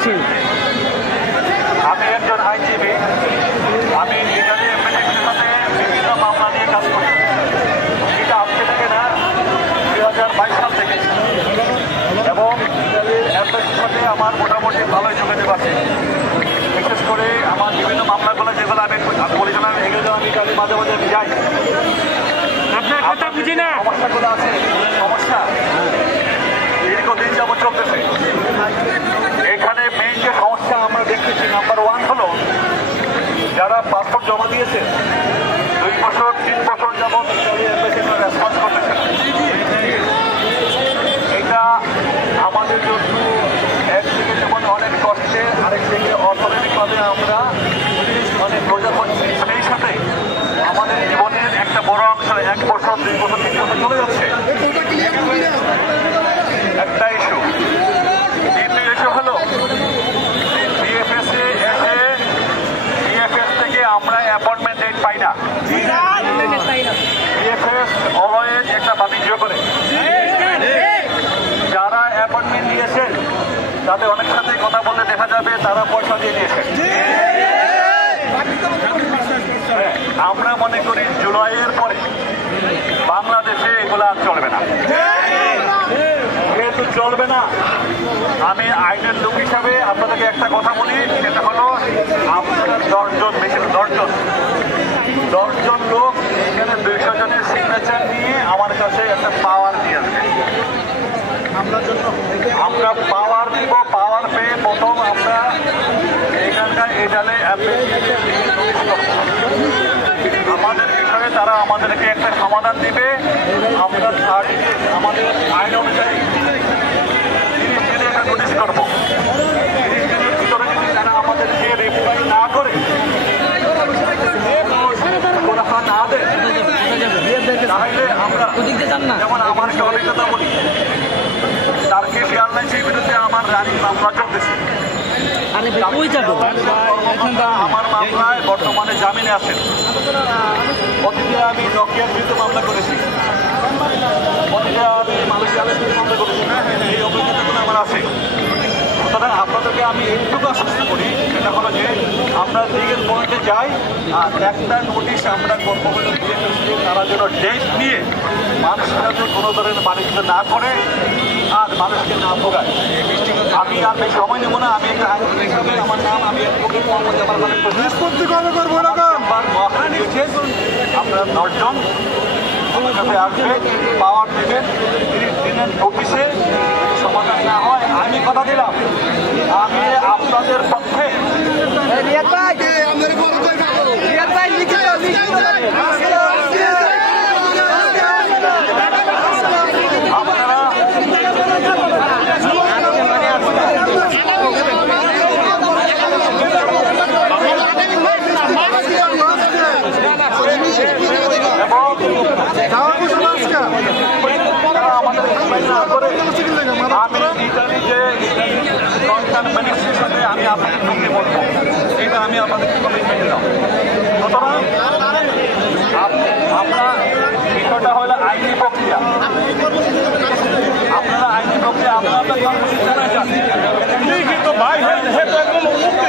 করছেন? আমি একজন আইনজীবী। আমি ইটালি এমবেসির সাথে বিভিন্ন মামলা নিয়ে কাজ করি। এটা আজকে থেকে না, 2022 সাল থেকে। এবং ইটালির এমবেসির সাথে আমার মোটামুটি ভালোই যোগাযোগ আছে। বিশেষ করে আমার বিভিন্ন মামলাগুলো যেগুলো আমি পরিচালনা এগুলো আমি ইটালি মাঝে মাঝে আমি যাই। আপনার কথা বুঝি না। সমস্যাগুলো আছে, সমস্যা দীর্ঘদিন যাবত চলতেছে। এখানে মেইন যে সমস্যা আমরা দেখতেছি, নাম্বার 1 হলো যারা পাসপোর্ট জমা দিয়েছে 2 বছর 3 বছর যাবত রেসপন্স করতেছে। এটা আমাদের জন্য একদিকে যেমন অনেক কষ্টে, আরেকদিকে অর্থনৈতিকভাবে আমরা অনেক বোঝা করছি। সেই সাথে আমাদের জীবনের একটা বড় অংশ 1 বছর 2 বছর 3 বছর চলে যাচ্ছে। একটা ইস্যু। দ্বিতীয় ইস্যু হলো বিএফএস থেকে আমরা অ্যাপয়েন্টমেন্ট ডেট পাই না। বিএফএস অলওয়েজ একটা বাণিজ্য করে। যারা অ্যাপয়েন্টমেন্ট নিয়েছেন তাদের অনেক সাথে কথা বললে দেখা যাবে তারা পয়সা দিয়ে নিয়েছেন। আমরা মনে করি জুলাইয়ের পরে বাংলাদেশে এগুলো আর চলবে না। যেহেতু চলবে না, আমি আইনের লোক হিসাবে আপনাদেরকে একটা কথা বলি, সেটা হলো আপনারা 10 জন লোক এখানে 200 জনের সিগনেচার নিয়ে আমার কাছে একটা পাওয়ার দিয়ে আসবে। আমরা পাওয়ার দিব। পাওয়ার পেয়ে প্রথম আমরা এখানকার এজালে আমাদের বিষয়ে তারা আমাদেরকে একটা সমাধান দিবে। আমরা আমাদের আইন অনুযায়ী 30 দিনে একটা নোটিশ করবো। 30 দিনের ভিতরে যদি তারা আমাদেরকে রিপ্লাই না করে, না দেয়, তাহলে আমরা যেমন আমার একটা অভিজ্ঞতা বলি, টার্কিশ এয়ারলাইন্সের বিরুদ্ধে আমার রানিং মামলা চলতেছে। আমার মামলায় বর্তমানে জামিনে আছেন। অতীতে আমি নকিয়ার বিরুদ্ধে মামলা করেছি, অতীতে আমি মালয়েশিয়ার বিরুদ্ধে মামলা করেছি। এই অভিজ্ঞতাগুলো আমার আছে। সুতরাং আপনাদেরকে আমি একটু আশ্বস্ত করি, সেটা হলো যে আমরা লিগেল পয়েন্টে যাই আর একটা নোটিশ আমরা কর্মকর্তা দিয়ে তারা যেন ডেট নিয়ে মানুষের কাছে কোনো ধরনের বাণিজ্য না করে আর মানুষকে না ভোগায়। আমি আর বেশি সময় নেব না। আমি একটা আইনজীবী হিসাবে আমার নাম, আমি আপনারা 10 জন আমার কাছে আসবে, পাওয়ার দেবেন। 30 দিনের নোটিশে সমাধান না হয়, আমি কথা দিলাম আমি আপনাদের পক্ষে আমি ইটালি যে মিনিস্ট্রির সাথে আমি আপনাদের সঙ্গে বলবো, এটা আমি আপনাদের কমিটমেন্ট দিলাম। সুতরাং আমরা বিষয়টা হলো আইনি প্রক্রিয়া। আপনারা আইনি প্রক্রিয়া আপনারা জানাই যান। কিন্তু ভাই একদম মুক্তি